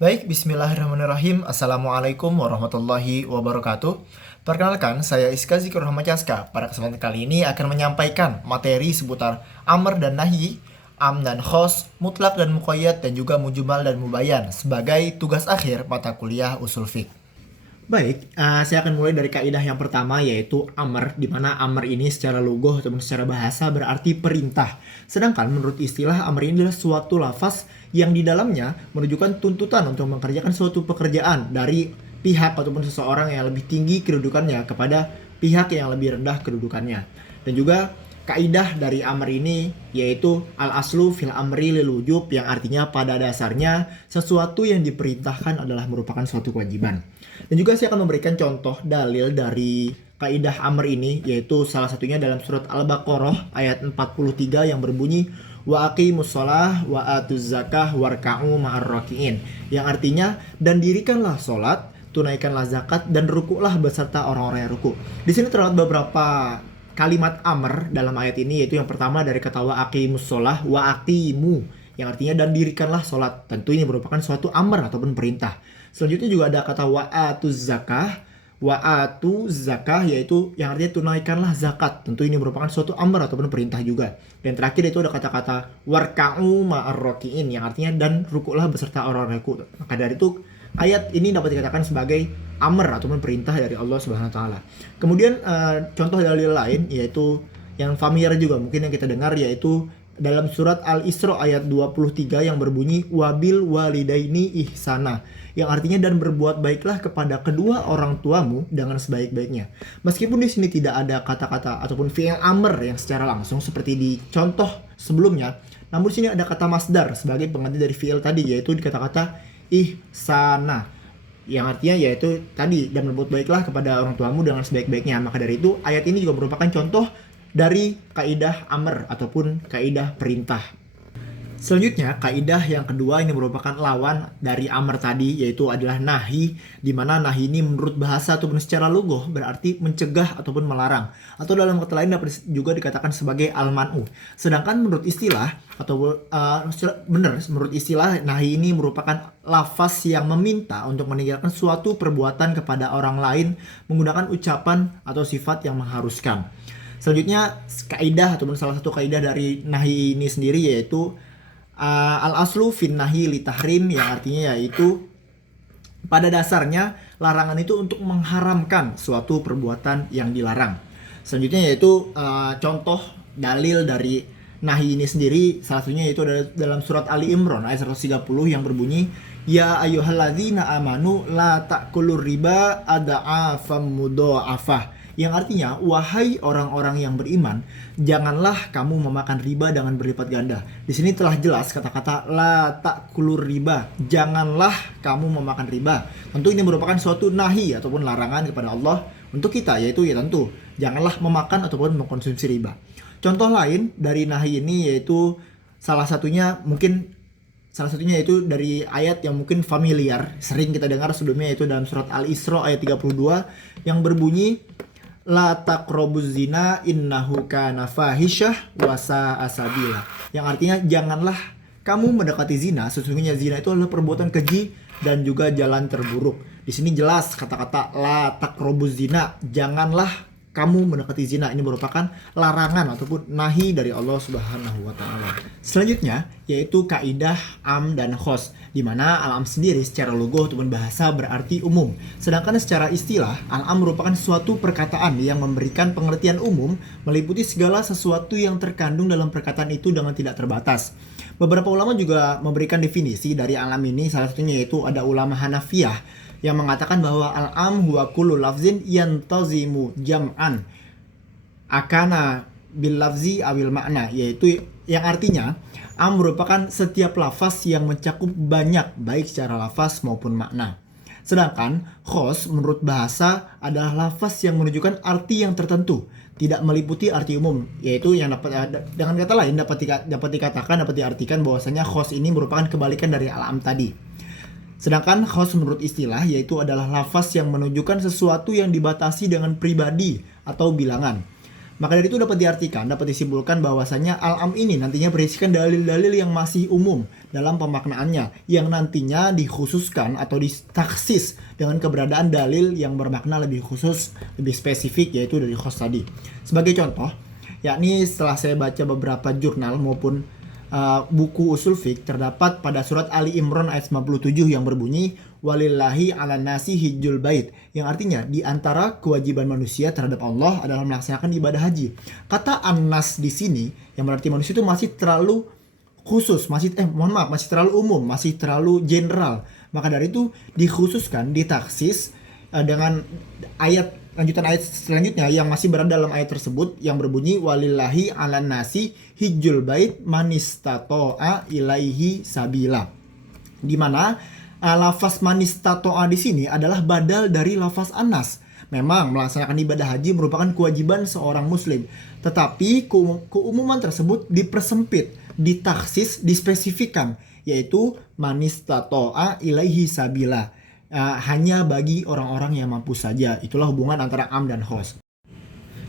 Baik, bismillahirrahmanirrahim. Assalamualaikum warahmatullahi wabarakatuh. Perkenalkan, saya Iska Zikrul Rahmat Caska. Pada kesempatan kali ini akan menyampaikan materi seputar amr dan nahi, am dan khos, mutlak dan muqayyad, dan juga mujmal dan mubayyan sebagai tugas akhir mata kuliah usul fiqh. Baik, saya akan mulai dari kaidah yang pertama yaitu amr, di mana amr ini secara lugah ataupun secara bahasa berarti perintah. Sedangkan menurut istilah amr ini adalah suatu lafaz yang di dalamnya menunjukkan tuntutan untuk mengerjakan suatu pekerjaan dari pihak ataupun seseorang yang lebih tinggi kedudukannya kepada pihak yang lebih rendah kedudukannya. Dan juga kaidah dari amr ini yaitu al-aslu fil amri lil wujub, yang artinya pada dasarnya sesuatu yang diperintahkan adalah merupakan suatu kewajiban. Dan juga saya akan memberikan contoh dalil dari kaidah amr ini, yaitu salah satunya dalam surat Al-Baqarah ayat 43 yang berbunyi wa aqimus shalah wa atuz zakah warka'u ma'ar raki'in, yang artinya dan dirikanlah sholat, tunaikanlah zakat, dan rukuklah beserta orang-orang yang ruku. Di sini terdapat beberapa kalimat amr dalam ayat ini, yaitu yang pertama dari kata wa aqimus shalah, wa aqimu, yang artinya dan dirikanlah sholat. Tentu ini merupakan suatu amr ataupun perintah. Selanjutnya juga ada kata wa'atu zakah, yaitu yang artinya tunaikanlah zakat. Tentu ini merupakan suatu amr ataupun perintah juga. Dan terakhir itu ada kata-kata warka'u ma'ar raki'in, yang artinya dan rukuklah beserta orang ruku. Maka dari itu ayat ini dapat dikatakan sebagai amr ataupun perintah dari Allah Subhanahu wa taala. Kemudian contoh dalil lain yaitu yang familiar juga mungkin yang kita dengar, yaitu dalam surat Al-Isra ayat 23 yang berbunyi wabil walidaini ihsana, yang artinya dan berbuat baiklah kepada kedua orang tuamu dengan sebaik-baiknya. Meskipun di sini tidak ada kata-kata ataupun fi'il amr yang secara langsung seperti di contoh sebelumnya, namun di sini ada kata masdar sebagai pengganti dari fi'il tadi, yaitu di kata-kata ihsana, yang artinya yaitu tadi dan berbuat baiklah kepada orang tuamu dengan sebaik-baiknya. Maka dari itu ayat ini juga merupakan contoh dari kaidah amr ataupun kaidah perintah. Selanjutnya, kaidah yang kedua ini merupakan lawan dari amr tadi, yaitu adalah nahi, di mana nahi ini menurut bahasa ataupun secara lugah berarti mencegah ataupun melarang, atau dalam kata lain dapat juga dikatakan sebagai al-man'u. Sedangkan menurut istilah menurut istilah nahi ini merupakan lafaz yang meminta untuk meninggalkan suatu perbuatan kepada orang lain menggunakan ucapan atau sifat yang mengharuskan. Selanjutnya, kaidah ataupun salah satu kaidah dari nahi ini sendiri yaitu al-aslu fin nahi li tahrim, yang artinya yaitu pada dasarnya larangan itu untuk mengharamkan suatu perbuatan yang dilarang. Selanjutnya yaitu contoh dalil dari nahi ini sendiri, salah satunya yaitu dalam surat Ali Imran ayat 130 yang berbunyi ya ayyuhalladzina amanu la ta'kulur riba ada'afam mudha'afah, yang artinya wahai orang-orang yang beriman, janganlah kamu memakan riba dengan berlipat ganda. Di sini telah jelas kata-kata la ta'kulur riba, janganlah kamu memakan riba. Tentu ini merupakan suatu nahi ataupun larangan kepada Allah untuk kita, yaitu ya tentu janganlah memakan ataupun mengkonsumsi riba. Contoh lain dari nahi ini yaitu salah satunya yaitu dari ayat yang mungkin familiar, sering kita dengar sebelumnya, yaitu dalam surat Al-Isra ayat 32 yang berbunyi la taqrabuz zina innahu kana fahisyah wa sa'a sabila, yang artinya janganlah kamu mendekati zina, sesungguhnya zina itu adalah perbuatan keji dan juga jalan terburuk. Di sini jelas kata-kata la taqrabuz zina, janganlah kamu mendekati zina, ini merupakan larangan ataupun nahi dari Allah Subhanahu wa taala. Selanjutnya yaitu kaidah am dan khos, di mana al-am sendiri secara lugah ataupun bahasa berarti umum. Sedangkan secara istilah, al-am merupakan suatu perkataan yang memberikan pengertian umum meliputi segala sesuatu yang terkandung dalam perkataan itu dengan tidak terbatas. Beberapa ulama juga memberikan definisi dari al-am ini, salah satunya yaitu ada ulama Hanafiyah yang mengatakan bahwa al-am huwa kullu lafzin yantazimu jam'an akana bil lafzi awil makna, yaitu yang artinya am merupakan setiap lafaz yang mencakup banyak baik secara lafaz maupun makna. Sedangkan khos menurut bahasa adalah lafaz yang menunjukkan arti yang tertentu, tidak meliputi arti umum, yaitu yang dengan kata lain dapat diartikan bahwasanya khos ini merupakan kebalikan dari al-am tadi. Sedangkan khos menurut istilah yaitu adalah lafaz yang menunjukkan sesuatu yang dibatasi dengan pribadi atau bilangan. Maka dari itu dapat diartikan, dapat disimpulkan bahwasanya al-am ini nantinya berisikan dalil-dalil yang masih umum dalam pemaknaannya, yang nantinya dikhususkan atau ditaksis dengan keberadaan dalil yang bermakna lebih khusus, lebih spesifik, yaitu dari khos tadi. Sebagai contoh, yakni setelah saya baca beberapa jurnal maupun buku usul fiqh, terdapat pada surat Ali Imran ayat 97 yang berbunyi walillahi ala nasi hijjul bait, yang artinya di antara kewajiban manusia terhadap Allah adalah melaksanakan ibadah haji. Kata an-nas di sini yang berarti manusia itu masih terlalu khusus, masih terlalu umum, masih terlalu general. Maka dari itu dikhususkan, ditaksis dengan lanjutan ayat selanjutnya yang masih berada dalam ayat tersebut yang berbunyi walillahi ala nasi hijjul bait manistato'a ilaihi sabila. Di mana lafaz manistato'a di sini adalah badal dari lafaz anas. Memang melaksanakan ibadah haji merupakan kewajiban seorang muslim, tetapi keumuman tersebut dipersempit, ditaksis, dispesifikan, yaitu manistato'a ilaihi sabila. Hanya bagi orang-orang yang mampu saja. Itulah hubungan antara am dan khos.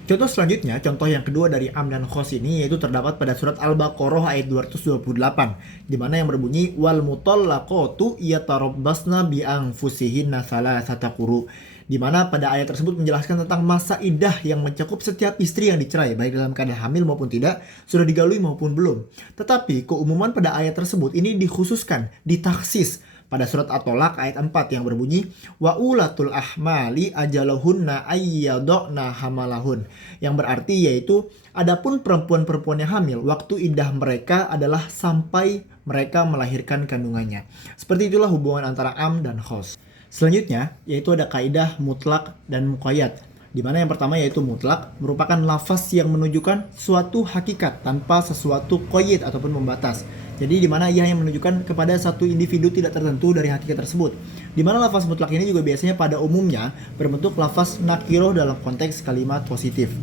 Contoh selanjutnya, contoh yang kedua dari am dan khos ini yaitu terdapat pada surat Al-Baqarah ayat 228, di mana yang berbunyi wal mutallaqatu yatarabbasna bi anfusihinna salasata quru, di mana pada ayat tersebut menjelaskan tentang masa iddah yang mencakup setiap istri yang dicerai, baik dalam keadaan hamil maupun tidak, sudah digalui maupun belum. Tetapi keumuman pada ayat tersebut ini dikhususkan, ditaksis pada surat At-Tolaq ayat 4 yang berbunyi wa ulatul ahmali ajalahunna ayyadna hamalahun, yang berarti yaitu adapun perempuan-perempuan yang hamil waktu iddah mereka adalah sampai mereka melahirkan kandungannya. Seperti itulah hubungan antara am dan khos. Selanjutnya yaitu ada kaidah mutlak dan muqayyad, di mana yang pertama yaitu mutlak merupakan lafaz yang menunjukkan suatu hakikat tanpa sesuatu qayyid ataupun membatas. Jadi di mana ia yang menunjukkan kepada satu individu tidak tertentu dari hakikat tersebut. Di mana lafaz mutlak ini juga biasanya pada umumnya berbentuk lafaz nakiroh dalam konteks kalimat positif.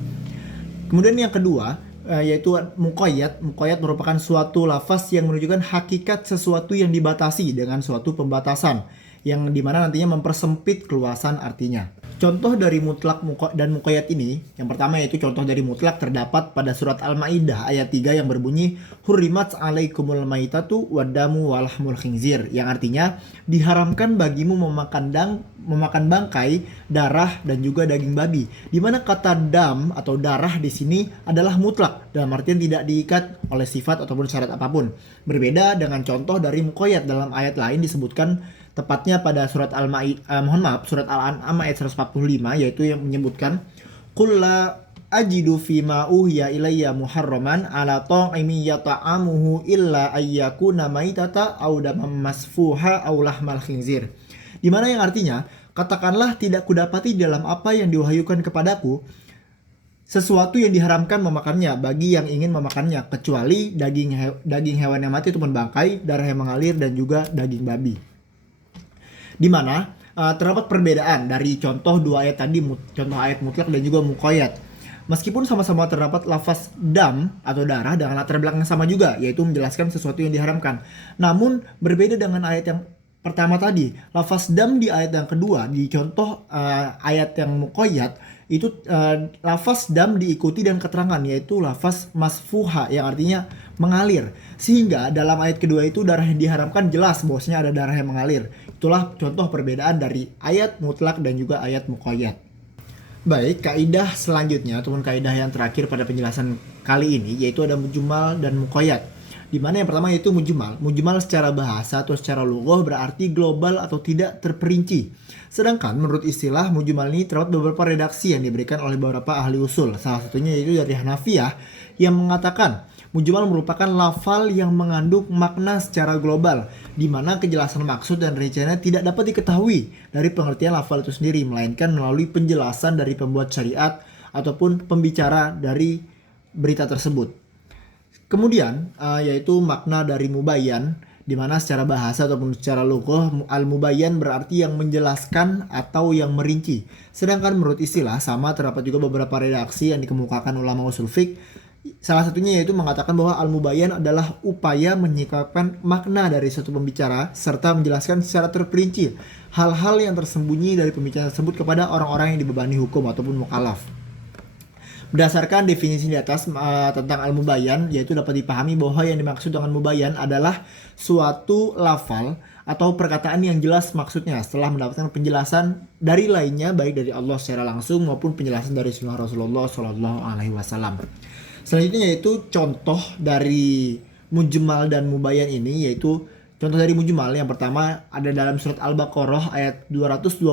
Kemudian yang kedua yaitu muqayyad. Muqayyad merupakan suatu lafaz yang menunjukkan hakikat sesuatu yang dibatasi dengan suatu pembatasan, yang dimana nantinya mempersempit keluasan artinya. Contoh dari mutlak dan muqayyad ini, yang pertama yaitu contoh dari mutlak terdapat pada surat Al-Maidah ayat 3 yang berbunyi hurrimat alaikumul maitatu wadamu walahmul khinzir, yang artinya diharamkan bagimu memakan bangkai, darah dan juga daging babi. Di mana kata dam atau darah di sini adalah mutlak, dalam artian tidak diikat oleh sifat ataupun syarat apapun. Berbeda dengan contoh dari muqayyad dalam ayat lain disebutkan tepatnya pada surat surat Al-An'am ayat 145, yaitu yang menyebutkan qul la ajidu fima uhiya ilayya muharraman ala ta'imi yata'amuhu illa ayyakuna maitata aw daman masfuha aw lahmal khinzir. Di mana yang artinya katakanlah tidak kudapati dalam apa yang diwahyukan kepadaku sesuatu yang diharamkan memakannya bagi yang ingin memakannya, kecuali daging hewan yang mati ataupun bangkai, darah yang mengalir dan juga daging babi. Di mana terdapat perbedaan dari contoh dua ayat tadi, contoh ayat mutlak dan juga muqayyad. Meskipun sama-sama terdapat lafaz dam atau darah dengan latar belakang sama juga, yaitu menjelaskan sesuatu yang diharamkan. Namun berbeda dengan ayat yang pertama tadi, lafaz dam di ayat yang kedua, di contoh ayat yang muqayyad, itu lafaz dam diikuti dan keterangan, yaitu lafaz masfuha yang artinya mengalir. Sehingga dalam ayat kedua itu darah yang diharamkan jelas bahwasanya ada darah yang mengalir. Itulah contoh perbedaan dari ayat mutlak dan juga ayat muqayyad. Baik, kaidah selanjutnya ataupun kaidah yang terakhir pada penjelasan kali ini yaitu ada mujmal dan muqayyad. Di mana yang pertama yaitu mujmal. Mujmal secara bahasa atau secara lughah berarti global atau tidak terperinci. Sedangkan menurut istilah mujmal ini terdapat beberapa redaksi yang diberikan oleh beberapa ahli usul. Salah satunya yaitu dari Hanafiyah yang mengatakan mujmal merupakan lafal yang mengandung makna secara global, di mana kejelasan maksud dan rinciannya tidak dapat diketahui dari pengertian lafal itu sendiri, melainkan melalui penjelasan dari pembuat syariat ataupun pembicara dari berita tersebut. Kemudian yaitu makna dari mubayyan, di mana secara bahasa ataupun secara lughah al-mubayyan berarti yang menjelaskan atau yang merinci. Sedangkan menurut istilah sama terdapat juga beberapa redaksi yang dikemukakan ulama usul fiqh. Salah satunya yaitu mengatakan bahwa al-mubayyan adalah upaya menyikapi makna dari suatu pembicara serta menjelaskan secara terperinci hal-hal yang tersembunyi dari pembicara tersebut kepada orang-orang yang dibebani hukum ataupun mukallaf. Berdasarkan definisi di atas tentang al-mubayyan, yaitu dapat dipahami bahwa yang dimaksud dengan mubayyan adalah suatu lafal atau perkataan yang jelas maksudnya setelah mendapatkan penjelasan dari lainnya, baik dari Allah secara langsung maupun penjelasan dari sunnah Rasulullah Shallallahu Alaihi Wasallam. Selanjutnya yaitu contoh dari mujmal dan mubayyan ini, yaitu contoh dari mujmal yang pertama ada dalam surat Al-Baqarah ayat 228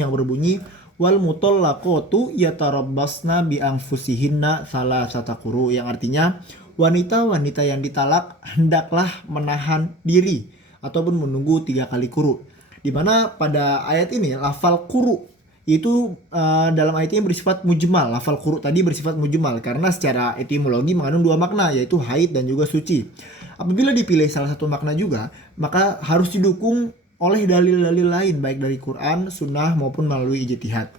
yang berbunyi wal mutallaqatu yatarabbasna bi anfusihinna salasata quru, yang artinya wanita-wanita yang ditalak hendaklah menahan diri ataupun menunggu 3 kali quru. Di mana pada ayat ini lafal quru itu dalam ayat ini bersifat mujmal. Lafal quru tadi bersifat mujmal karena secara etimologi mengandung 2 makna, yaitu haid dan juga suci. Apabila dipilih salah satu makna juga, maka harus didukung oleh dalil-dalil lain baik dari Quran, Sunnah maupun melalui ijtihad.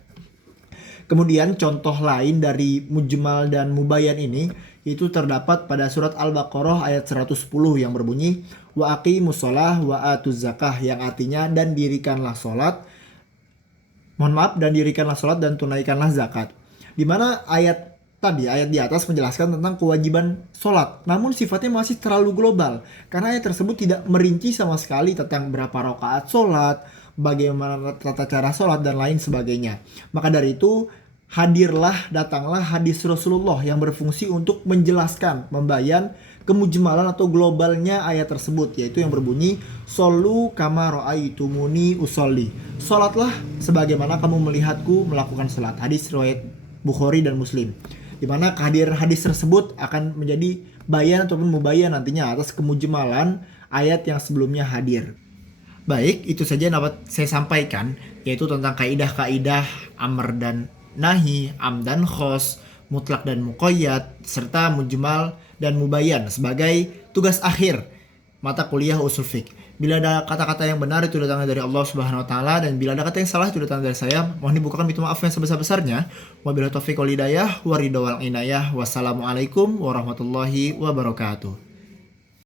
Kemudian contoh lain dari mujmal dan mubayyan ini itu terdapat pada surat Al-Baqarah ayat 110 yang berbunyi wa aqimus shalah wa atuz zakah, yang artinya dan dirikanlah salat dan tunaikanlah zakat. Di mana ayat di atas menjelaskan tentang kewajiban sholat, namun sifatnya masih terlalu global karena ayat tersebut tidak merinci sama sekali tentang berapa rakaat sholat, bagaimana tata cara sholat dan lain sebagainya. Maka dari itu datanglah hadis Rasulullah yang berfungsi untuk menjelaskan, membayan kemujmalan atau globalnya ayat tersebut, yaitu yang berbunyi shollu kama ra'aitumuni usolli, sholatlah sebagaimana kamu melihatku melakukan sholat. Hadis riwayat Bukhari dan Muslim, di mana kehadiran hadis tersebut akan menjadi bayan ataupun mubayyan nantinya atas kemujmalan ayat yang sebelumnya hadir. Baik, itu saja yang dapat saya sampaikan, yaitu tentang kaidah-kaidah amr dan nahi, am dan khos, mutlak dan muqayyad, serta mujmal dan mubayyan sebagai tugas akhir mata kuliah usul fiqh. Bila ada kata-kata yang benar itu datangnya dari Allah Subhanahu wa taala, dan bila ada kata yang salah itu datangnya dari saya, mohon dibukakan pintu maaf yang sebesar-besarnya. Wabillahi taufiq wal hidayah, wa ridha wal inayah. Wassalamualaikum warahmatullahi wabarakatuh.